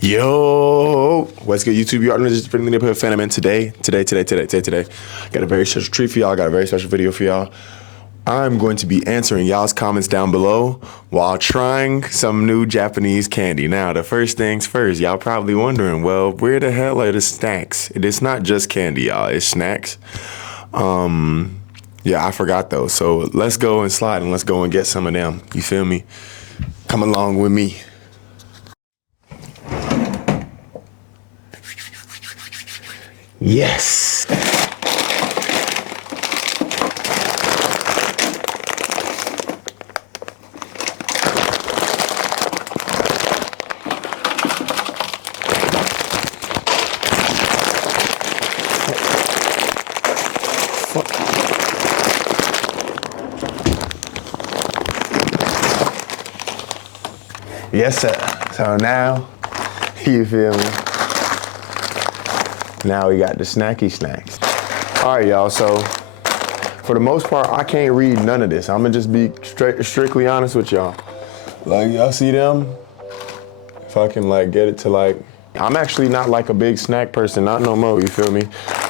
Yo, what's good, YouTube? You already just bringing up here, Phantom, and today, got a very special treat for y'all. Got a very special video for y'all. I'm going to be answering y'all's comments down below while trying some new Japanese candy. Now, the first things first, y'all probably wondering, well, where the hell are the snacks? It's not just candy, y'all. It's snacks. Yeah, I forgot those. So let's go and slide and let's go and get some of them. You feel me? Come along with me. Yes. Yes, sir. So now, you feel me? Now we got the snacky snacks. All right, y'all, so for the most part, I can't read none of this. I'm gonna just be strictly honest with y'all. Like, y'all see them? If I can like get it to like, I'm actually not like a big snack person, not no more, you feel me?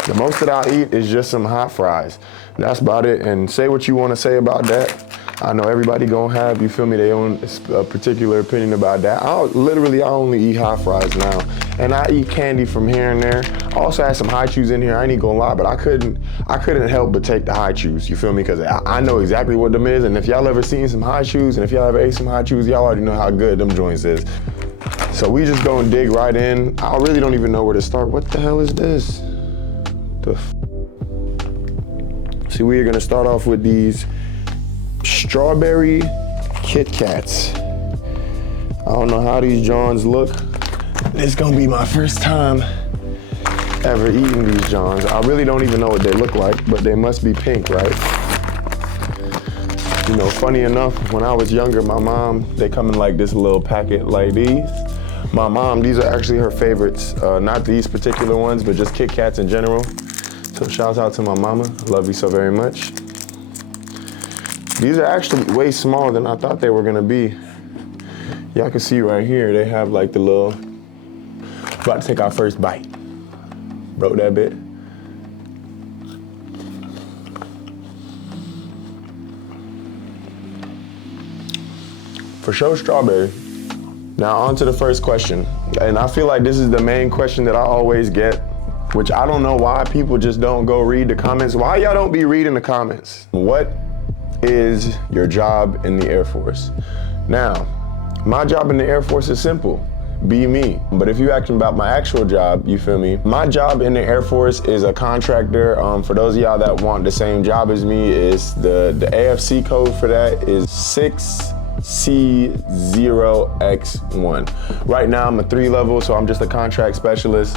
The most that I'll eat is just some hot fries. That's about it, and say what you wanna say about that. I know everybody gonna have, you feel me, they own a particular opinion about that. I only eat hot fries now. And I eat candy from here and there. I also had some Hi-Chews in here, I ain't gonna lie, but I couldn't help but take the Hi-Chews, you feel me? Because I know exactly what them is, and if y'all ever seen some Hi-Chews, and if y'all ever ate some Hi-Chews, y'all already know how good them joints is. So we just gonna dig right in. I really don't even know where to start. What the hell is this? See, we are gonna start off with these strawberry Kit Kats. I don't know how these Johns look. It's gonna be my first time ever eating these Johns. I really don't even know what they look like, but they must be pink, right? You know, funny enough, when I was younger, my mom, they come in like this little packet like these. My mom, these are actually her favorites. Not these particular ones, but just Kit Kats in general. So shout out to my mama, love you so very much. These are actually way smaller than I thought they were gonna be. Y'all can see right here, they have like the little, about to take our first bite. Broke that bit. For sure, strawberry. Now on to the first question. And I feel like this is the main question that I always get, which I don't know why people just don't go read the comments. Why y'all don't be reading the comments? What is your job in the Air Force? Now, my job in the Air Force is simple. Be me. But if you're asking about my actual job, you feel me? My job in the Air Force is a contractor. For those of y'all that want the same job as me, is the AFC code for that is 6C0X1. Right now I'm a 3 level, so I'm just a contract specialist.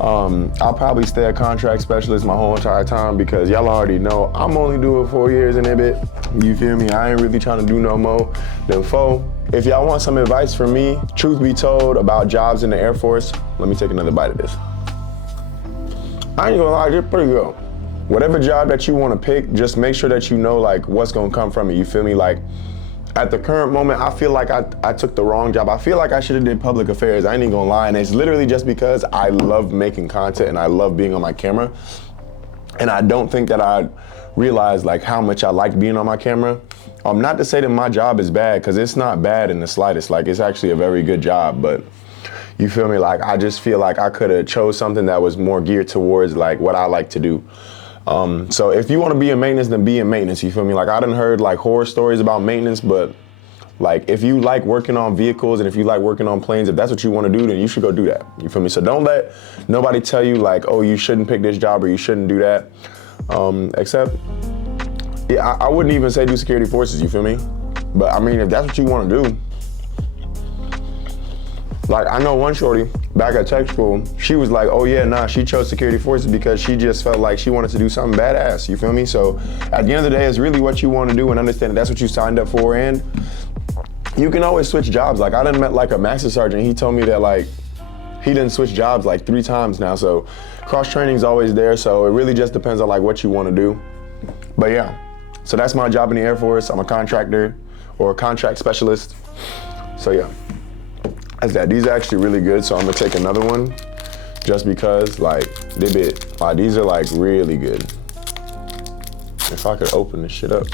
I'll probably stay a contract specialist my whole entire time because y'all already know I'm only doing 4 years in a bit. You feel me? I ain't really trying to do no more than 4. If y'all want some advice from me, truth be told, about jobs in the Air Force, let me take another bite of this. I ain't gonna lie, it's pretty good. Whatever job that you wanna pick, just make sure that you know like what's gonna come from it, you feel me? Like, at the current moment, I feel like I took the wrong job. I feel like I should have did public affairs, I ain't even gonna lie, and it's literally just because I love making content and I love being on my camera. And I don't think that I realized like how much I like being on my camera. Not to say that my job is bad, because it's not bad in the slightest. Like, it's actually a very good job, but you feel me? Like, I just feel like I could have chose something that was more geared towards like what I like to do. So if you want to be in maintenance, then be in maintenance, you feel me? Like, I done heard like horror stories about maintenance, but like if you like working on vehicles and if you like working on planes, if that's what you want to do, then you should go do that, you feel me? So don't let nobody tell you like, oh, you shouldn't pick this job or you shouldn't do that. Except, yeah, I wouldn't even say do security forces, you feel me? But I mean, if that's what you want to do. Like, I know one shorty back at tech school, she was like, oh yeah, nah, she chose security forces because she just felt like she wanted to do something badass, you feel me? So at the end of the day, it's really what you want to do and understand that that's what you signed up for, and you can always switch jobs. Like, I done met like a master sergeant, he told me that like, he didn't switch jobs like 3 times now, so cross training is always there, so it really just depends on like what you want to do. But yeah, so that's my job in the Air Force. I'm a contractor or a contract specialist. So yeah. is that these are actually really good, so I'm gonna take another one just because, like, these are like really good. If I could open this shit up.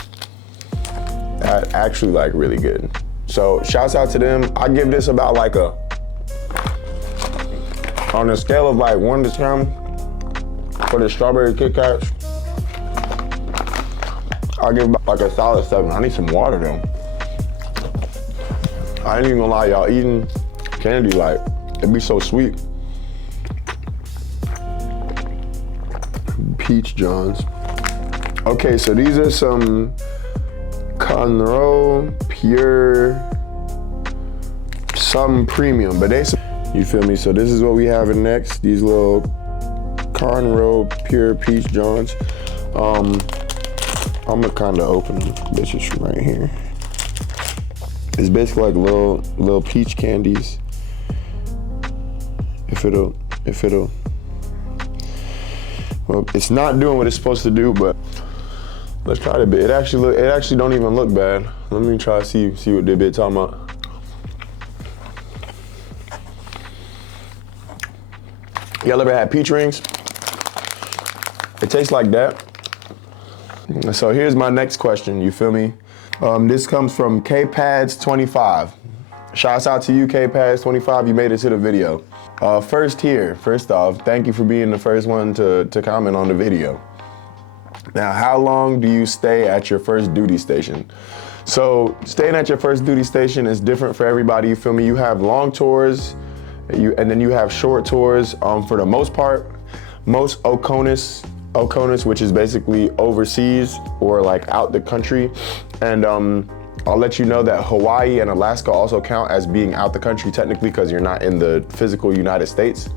That actually like really good. So shouts out to them. I give this about like on a scale of like 1 to 10 for the strawberry Kit Kats, I'll give about like a solid 7. I need some water though. I ain't even gonna lie, y'all, eating candy, like, it'd be so sweet. Peach Johns. Okay, so these are some Conroe Pure, some premium, but you feel me? So this is what we have in next, these little Conroe Pure Peach Johns. I'm gonna kinda open them bitches from right here. It's basically like little peach candies. If it'll, well, it's not doing what it's supposed to do, but let's try it a bit. It actually don't even look bad. Let me try to see what the bit talking about. Y'all ever had peach rings? It tastes like that. So here's my next question, you feel me? This comes from KPads25. Shouts out to you, KPads25, you made it to the video. First off, thank you for being the first one to comment on the video. Now, how long do you stay at your first duty station? So staying at your first duty station is different for everybody, you feel me? You have long tours, and then you have short tours. For the most part, most OCONUS, which is basically overseas or like out the country. And I'll let you know that Hawaii and Alaska also count as being out the country technically because you're not in the physical United States.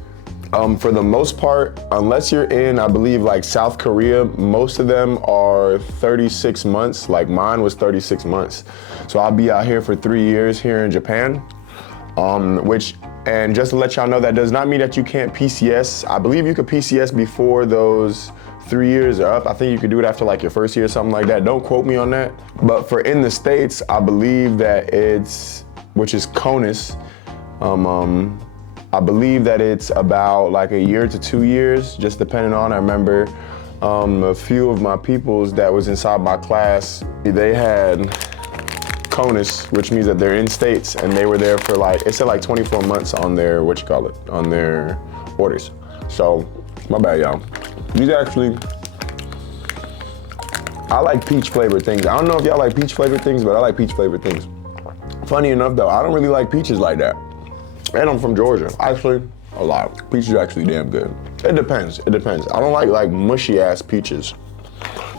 For the most part, unless you're in, I believe, like South Korea, most of them are 36 months. Like mine was 36 months. So I'll be out here for 3 years here in Japan, and just to let y'all know, that does not mean that you can't PCS. I believe you could PCS before those 3 years are up. I think you could do it after like your first year or something like that. Don't quote me on that. But for in the States, I believe that which is CONUS, I believe that it's about like a year to 2 years, just depending on, I remember a few of my peoples that was inside my class, they had CONUS, which means that they're in States, and they were there for like, it said like 24 months on their, on their orders. So, my bad, y'all. These actually, I like peach flavored things. I don't know if y'all like peach flavored things, but I like peach flavored things. Funny enough though, I don't really like peaches like that. And I'm from Georgia. Actually, a lot. Peach is actually damn good. It depends. I don't like mushy ass peaches.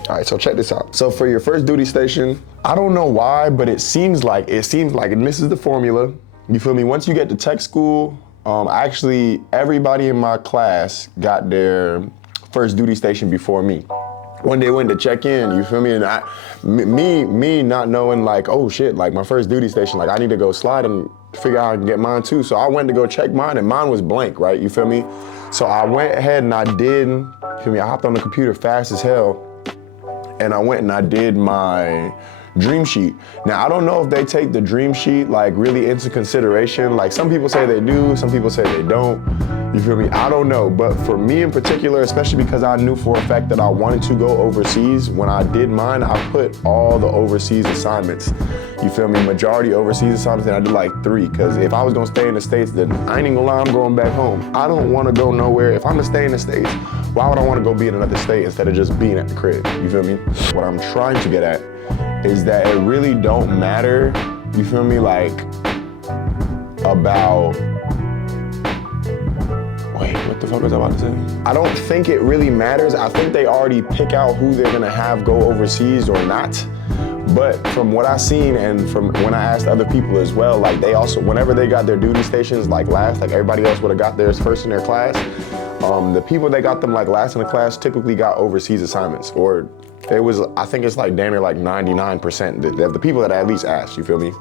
All right, so check this out. So for your first duty station, I don't know why, but it seems like, and this is the formula, you feel me? Once you get to tech school, actually everybody in my class got their first duty station before me. When they went to check in, you feel me? And me not knowing like, oh shit, like my first duty station, like I need to go slide and figure out how I can get mine too. So I went to go check mine, and mine was blank, right? You feel me? So I went ahead and I did, you feel me? I hopped on the computer fast as hell, and I went and I did my dream sheet. Now, I don't know if they take the dream sheet like really into consideration. Like some people say they do, some people say they don't. You feel me? I don't know, but for me in particular, especially because I knew for a fact that I wanted to go overseas, when I did mine, I put all the overseas assignments. You feel me? Majority overseas assignments, and I did like 3, because if I was gonna stay in the States, then I ain't even gonna lie, I'm going back home. I don't wanna go nowhere. If I'm gonna stay in the States, why would I wanna go be in another state instead of just being at the crib? You feel me? What I'm trying to get at is that it really don't matter, you feel me, like about, wait, what the fuck was I about to say? I don't think it really matters. I think they already pick out who they're gonna have go overseas or not. But from what I've seen and from when I asked other people as well, like they also, whenever they got their duty stations like last, like everybody else would have got theirs first in their class, the people that got them like last in the class typically got overseas assignments, or it was, I think it's like damn near like 99% the people that I at least asked, you feel me?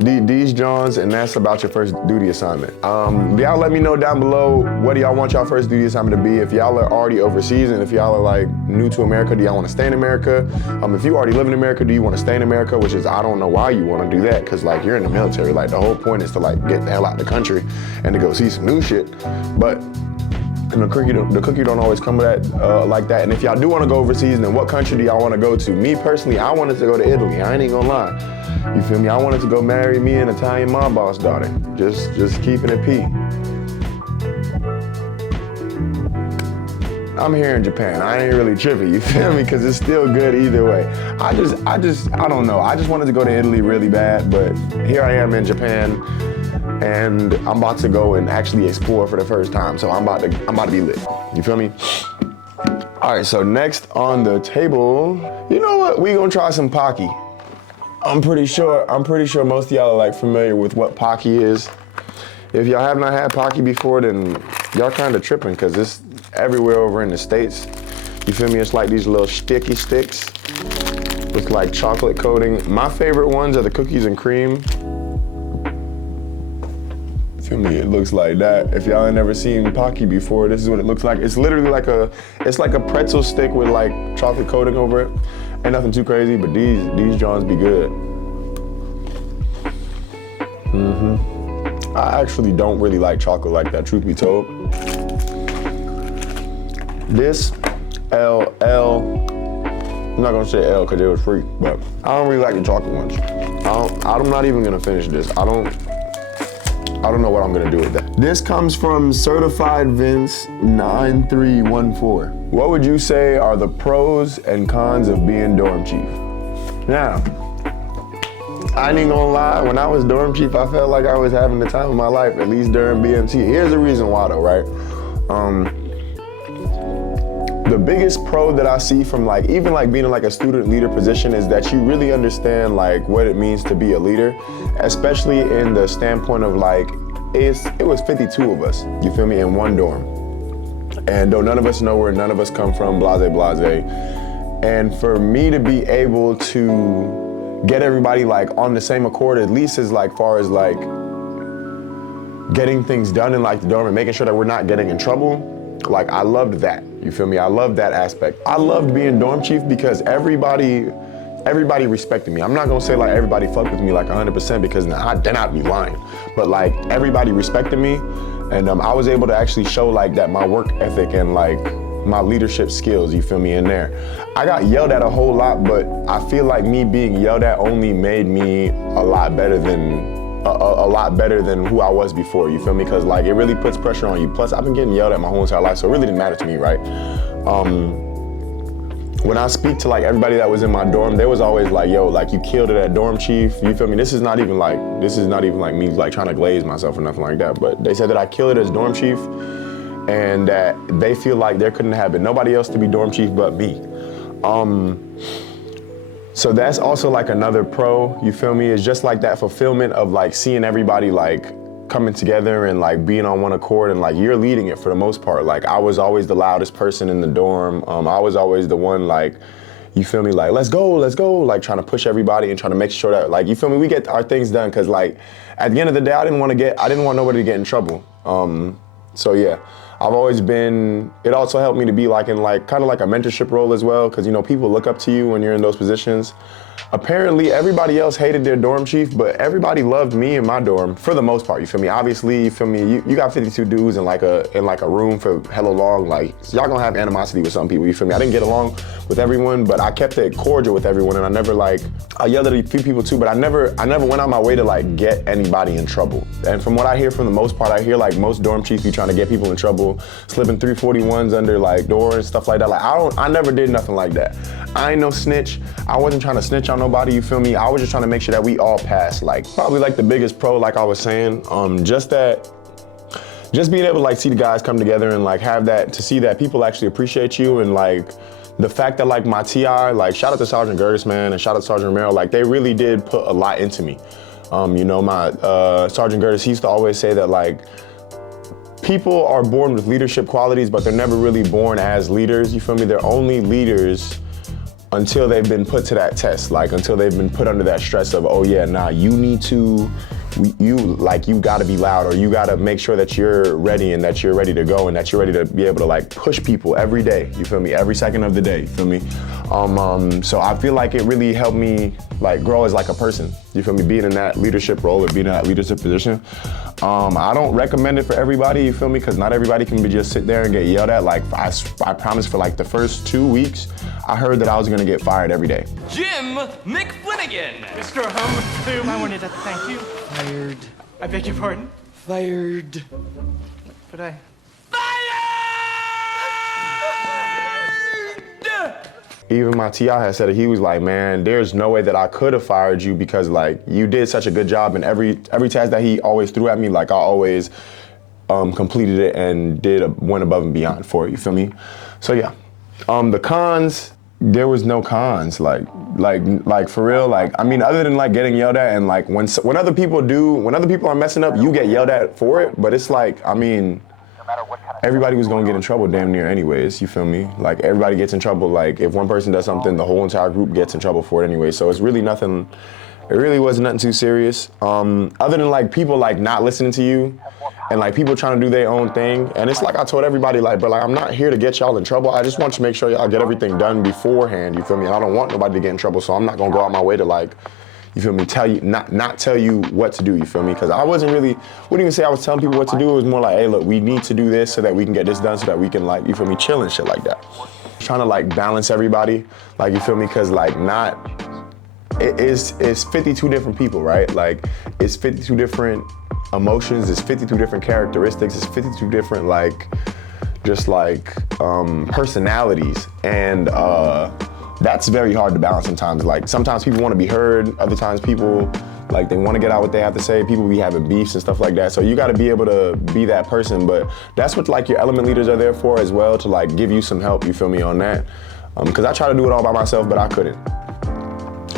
These Johns, and that's about your first duty assignment. Y'all let me know down below, what do y'all want y'all first duty assignment to be? If y'all are already overseas, and if y'all are like new to America, do y'all want to stay in America? If you already live in America, do you want to stay in America? Which is, I don't know why you want to do that, because like you're in the military. Like the whole point is to like get the hell out of the country and to go see some new shit. But and the cookie don't always come with that like that. And if y'all do want to go overseas, then what country do y'all want to go to? Me personally, I wanted to go to Italy. I ain't even gonna lie. You feel me? I wanted to go marry me an Italian mob boss daughter. Just keeping it P. I'm here in Japan. I ain't really tripping, you feel me? Because it's still good either way. I don't know. I just wanted to go to Italy really bad, but here I am in Japan, and I'm about to go and actually explore for the first time. So I'm about to be lit. You feel me? All right, so next on the table, you know what? We gonna try some Pocky. I'm pretty sure most of y'all are like familiar with what Pocky is. If y'all have not had Pocky before, then y'all kind of tripping, because it's everywhere over in the States. You feel me? It's like these little sticky sticks with like chocolate coating. My favorite ones are the cookies and cream. Feel me? It looks like that. If y'all ain't never seen Pocky before, this is what it looks like. It's literally like it's like a pretzel stick with like chocolate coating over it. Ain't nothing too crazy, but these Johns be good. I actually don't really like chocolate like that, truth be told. This LL, I'm not gonna say L because it was free, but I don't really like the chocolate ones. I'm not even gonna finish this. I don't know what I'm gonna do with that. This comes from Certified Vince 9314. What would you say are the pros and cons of being dorm chief? Now, I ain't gonna lie, when I was dorm chief, I felt like I was having the time of my life, at least during BMT. Here's the reason why though, right? The biggest pro that I see from like, even like being in like a student leader position is that you really understand like what it means to be a leader, especially in the standpoint of like, it was 52 of us, you feel me, in one dorm. And though none of us know where none of us come from, blase, blase. And for me to be able to get everybody like on the same accord, at least as like far as like getting things done in like the dorm and making sure that we're not getting in trouble, like I loved that, you feel me? I loved that aspect. I loved being dorm chief because everybody respected me. I'm not gonna say like everybody fucked with me like 100% because then I'd be lying. But like everybody respected me, and I was able to actually show like that my work ethic and like my leadership skills, you feel me, in there. I got yelled at a whole lot, but I feel like me being yelled at only made me a lot better than who I was before, you feel me? Because like it really puts pressure on you. Plus I've been getting yelled at my whole entire life, so it really didn't matter to me, right? When I speak to like everybody that was in my dorm, they was always like, yo, like you killed it at dorm chief, you feel me? This is not even like me like trying to glaze myself or nothing like that, but they said that I killed it as dorm chief and that they feel like there couldn't have been nobody else to be dorm chief but me. So that's also like another pro, you feel me? It's just like that fulfillment of like seeing everybody like coming together and like being on one accord, and like you're leading it for the most part. Like I was always the loudest person in the dorm. I was always the one like, you feel me, like let's go, like trying to push everybody and trying to make sure that like, you feel me, we get our things done, because like at the end of the day, I didn't want nobody to get in trouble. So yeah, I've always been, it also helped me to be like in like kind of like a mentorship role as well, because you know, people look up to you when you're in those positions. Apparently everybody else hated their dorm chief, but everybody loved me in my dorm for the most part, you feel me? Obviously, you feel me, you got 52 dudes in like a room for hella long, like y'all gonna have animosity with some people, you feel me? I didn't get along with everyone, but I kept it cordial with everyone, and I never like, I yelled at a few people too, but I never went out my way to like get anybody in trouble. And from what I hear, for the most part, I hear like most dorm chiefs be trying to get people in trouble, slipping 341s under like doors and stuff like that. Like I never did nothing like that. I ain't no snitch. I wasn't trying to snitch on nobody, you feel me? I was just trying to make sure that we all pass. Like probably like the biggest pro, like I was saying, just being able to like see the guys come together and like have that, to see that people actually appreciate you, and like the fact that like my TI, like shout out to Sergeant Gertis, man, and shout out to Sergeant Romero, like they really did put a lot into me. You know, my Sergeant Gertis, he used to always say that like, people are born with leadership qualities, but they're never really born as leaders, you feel me? They're only leaders until they've been put to that test, like until they've been put under that stress of, oh yeah, nah, you need to, you gotta be loud, or you gotta make sure that you're ready and that you're ready to go and that you're ready to be able to like push people every day, you feel me? Every second of the day, you feel me? So I feel like it really helped me like grow as like a person, you feel me? Being in that leadership role or being in that leadership position. I don't recommend it for everybody, you feel me? Because not everybody can be just sit there and get yelled at. Like I promise for like the first 2 weeks, I heard that I was gonna get fired every day. Jim McFlanagan. Mr. Home, I wanted to thank you. Fired. I beg your pardon? Fired. But I... Even my TI had said it, he was like, man, there's no way that I could have fired you because like you did such a good job, and every task that he always threw at me, like I always completed it and went above and beyond for it, you feel me? So yeah, the cons, there was no cons, like for real, like, I mean, other than like getting yelled at and like when other people are messing up, you get yelled at for it, but it's like, I mean, everybody was gonna get in trouble damn near anyways, you feel me? Like everybody gets in trouble, like if one person does something, the whole entire group gets in trouble for it anyway, so it's really nothing, it really wasn't nothing too serious. Other than like people like not listening to you and like people trying to do their own thing, and it's like I told everybody, like, bro, like I'm not here to get y'all in trouble, I just want to make sure y'all get everything done beforehand, you feel me? And I don't want nobody to get in trouble, so I'm not gonna go out my way to like, you feel me, not tell you what to do, you feel me? Because I wouldn't even say I was telling people what to do, it was more like, hey, look, we need to do this so that we can get this done so that we can like, you feel me, chill and shit like that. Trying to like balance everybody, like, you feel me, because like it's 52 different people, right? Like it's 52 different emotions, it's 52 different characteristics, it's 52 different like, just like personalities, and that's very hard to balance sometimes. Like sometimes people want to be heard, other times people like they want to get out what they have to say, people be having beefs and stuff like that, so you got to be able to be that person, but that's what like your element leaders are there for as well, to like give you some help, you feel me, on that, because I try to do it all by myself, but I couldn't.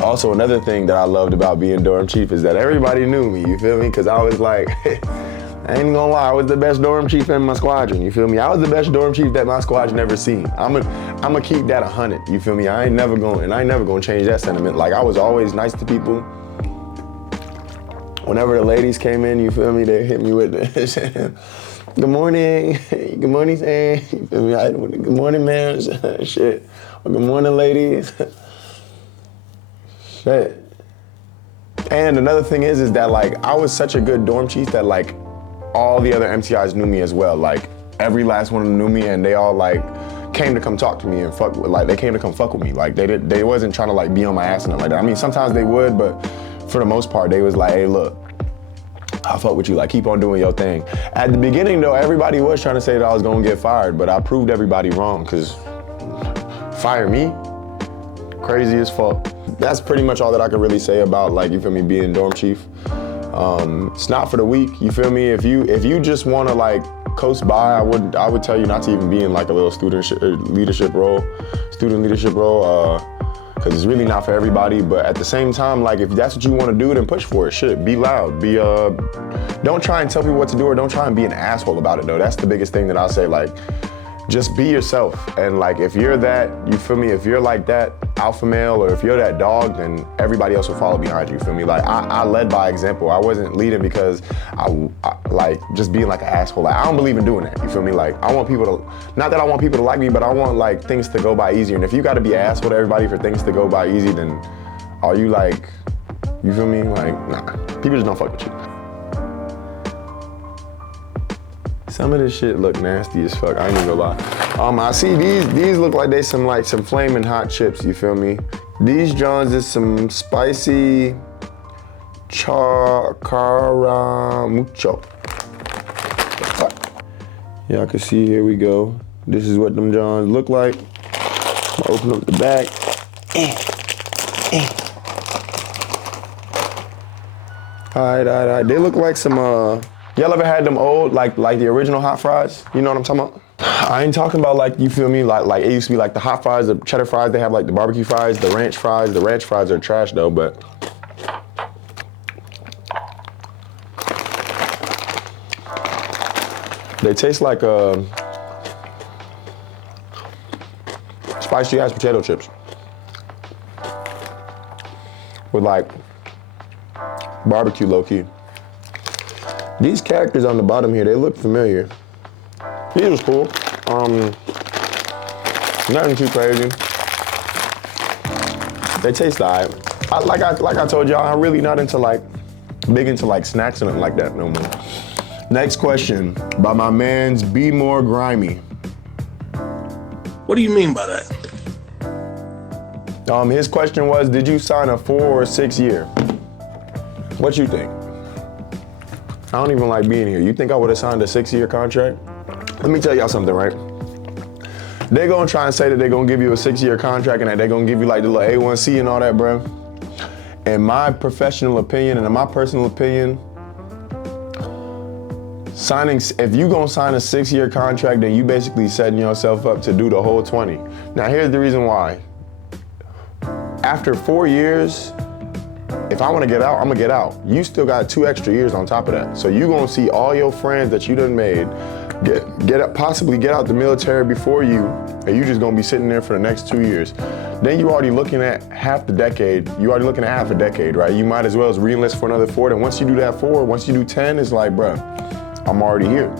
Also, another thing that I loved about being dorm chief is that everybody knew me, you feel me, because I was like, I ain't gonna lie, I was the best dorm chief in my squadron, you feel me? I was the best dorm chief that my squadron ever seen. I'ma keep that 100, you feel me? I ain't never gonna change that sentiment. Like I was always nice to people. Whenever the ladies came in, you feel me, they hit me with the good morning, good morning, Sam. You feel me? Good morning, man, shit. Well, good morning, ladies. Shit. And another thing is that like, I was such a good dorm chief that like, all the other MTIs knew me as well. Like every last one of them knew me, and they all like came to come talk to me and fuck with, like they came to come fuck with me. Like they wasn't trying to like be on my ass and nothing like that. I mean, sometimes they would, but for the most part, they was like, hey, look, I fuck with you, like keep on doing your thing. At the beginning though, everybody was trying to say that I was gonna get fired, but I proved everybody wrong, cause fire me? Crazy as fuck. That's pretty much all that I could really say about like, you feel me, being dorm chief. It's not for the weak, you feel me? If you just wanna like coast by, I would tell you not to even be in like a little student leadership role, because it's really not for everybody. But at the same time, like if that's what you wanna do, then push for it. Shit, be loud, don't try and tell people what to do, or don't try and be an asshole about it though. That's the biggest thing that I'll say, like, just be yourself. And like, if you're that, you feel me, if you're like that alpha male, or if you're that dog, then everybody else will follow behind you, feel me? Like, I led by example. I wasn't leading because I like, just being like an asshole. Like, I don't believe in doing that, you feel me? Like, I want people to, not that I want people to like me, but I want like things to go by easier. And if you gotta be an asshole to everybody for things to go by easy, then are you like, you feel me? Like, nah, people just don't fuck with you. Some of this shit look nasty as fuck, I ain't even gonna lie. I see these look like they some flaming hot chips, you feel me? These Johns is some spicy caramucho. Y'all can see, here we go. This is what them Johns look like. I'm gonna open up the bag. All right. They look like some, y'all ever had them old, like the original hot fries? You know what I'm talking about? I ain't talking about like, you feel me, like it used to be like the hot fries, the cheddar fries, they have like the barbecue fries, the ranch fries. The ranch fries are trash though, but. They taste like spicy ass potato chips. with like barbecue low-key. These characters on the bottom here, they look familiar. These was cool. Nothing too crazy. They taste alright. Like I told y'all, I'm really not big into like snacks and nothing like that no more. Next question by my man's Be More Grimy. What do you mean by that? His question was, did you sign a 4 or 6 year? What you think? I don't even like being here. You think I would have signed a 6-year contract? Let me tell y'all something, right? They're gonna try and say that they're gonna give you a 6-year contract and that they're gonna give you like the little A1C and all that, bro. In my professional opinion and in my personal opinion, if you gonna sign a 6-year contract, then you basically setting yourself up to do the whole 20. Now here's the reason why. After 4 years, if I wanna get out, I'm gonna get out. You still got 2 extra years on top of that. So you gonna see all your friends that you done made possibly get out the military before you, and you just gonna be sitting there for the next 2 years. Then you already looking at half a decade, right? You might as well as re-enlist for another 4. And once you do that 4, once you do 10, it's like, bruh, I'm already here.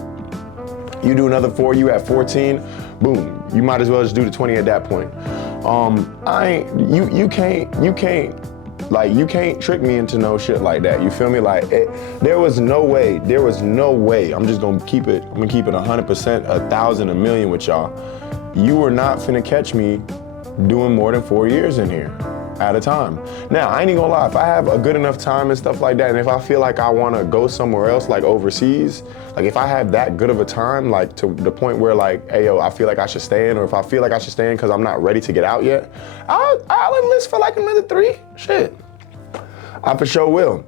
You do another 4, you at 14, boom. You might as well just do the 20 at that point. You can't trick me into no shit like that. You feel me? There was no way. I'm gonna keep it 100%, 1,000, a million with y'all. You were not finna catch me doing more than 4 years in here at a time. Now, I ain't even gonna lie, if I have a good enough time and stuff like that, and if I feel like I wanna go somewhere else, like overseas, like if I have that good of a time, like to the point where like, hey yo, I feel like I should stay in, or if I feel like I should stay in because I'm not ready to get out yet, I'll enlist for like another 3, shit. I for sure will.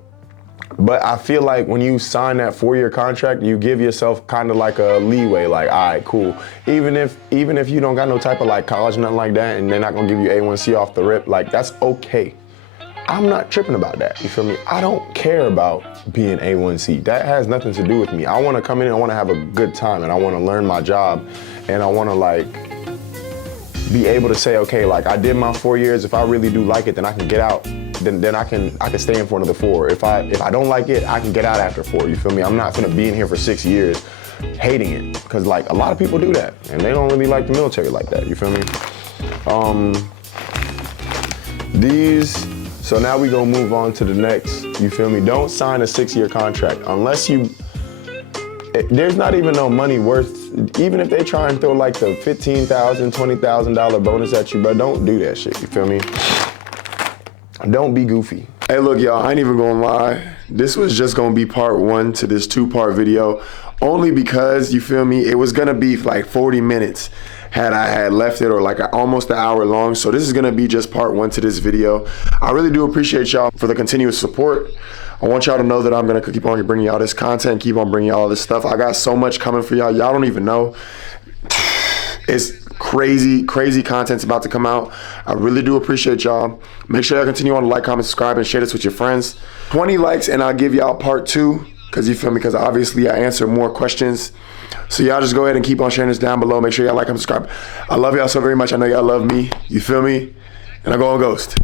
But I feel like when you sign that 4-year contract, you give yourself kind of like a leeway, like, all right, cool. Even if you don't got no type of like college, nothing like that, and they're not gonna give you A1C off the rip, like that's okay. I'm not tripping about that, you feel me? I don't care about being A1C. That has nothing to do with me. I wanna come in and I wanna have a good time and I wanna learn my job and I wanna like be able to say, okay, like I did my 4 years, if I really do like it, then I can get out. Then I can stay in for another 4. If I don't like it, I can get out after 4, you feel me? I'm not gonna be in here for 6 years hating it, because like a lot of people do that and they don't really like the military like that, you feel me? So now we gonna move on to the next, you feel me? Don't sign a 6-year contract unless there's not even no money worth, even if they try and throw like the $15,000, $20,000 bonus at you, bro, don't do that shit, you feel me? Don't be goofy. Hey, look, y'all, I ain't even gonna lie. This was just gonna be part 1 to this 2-part video, only because, you feel me, it was gonna be like 40 minutes had I had left it, or like almost an hour long. So this is gonna be just part 1 to this video. I really do appreciate y'all for the continuous support. I want y'all to know that I'm gonna keep on bringing y'all this content, keep on bringing y'all this stuff. I got so much coming for y'all. Y'all don't even know. It's crazy content's about to come out. I really do appreciate y'all. Make sure y'all continue on to like, comment, subscribe, and share this with your friends. 20 likes and I'll give y'all part 2, because you feel me, because obviously I answer more questions. So y'all just go ahead and keep on sharing this down below. Make sure y'all like and subscribe. I love y'all so very much. I know y'all love me. You feel me? And I go on Ghost.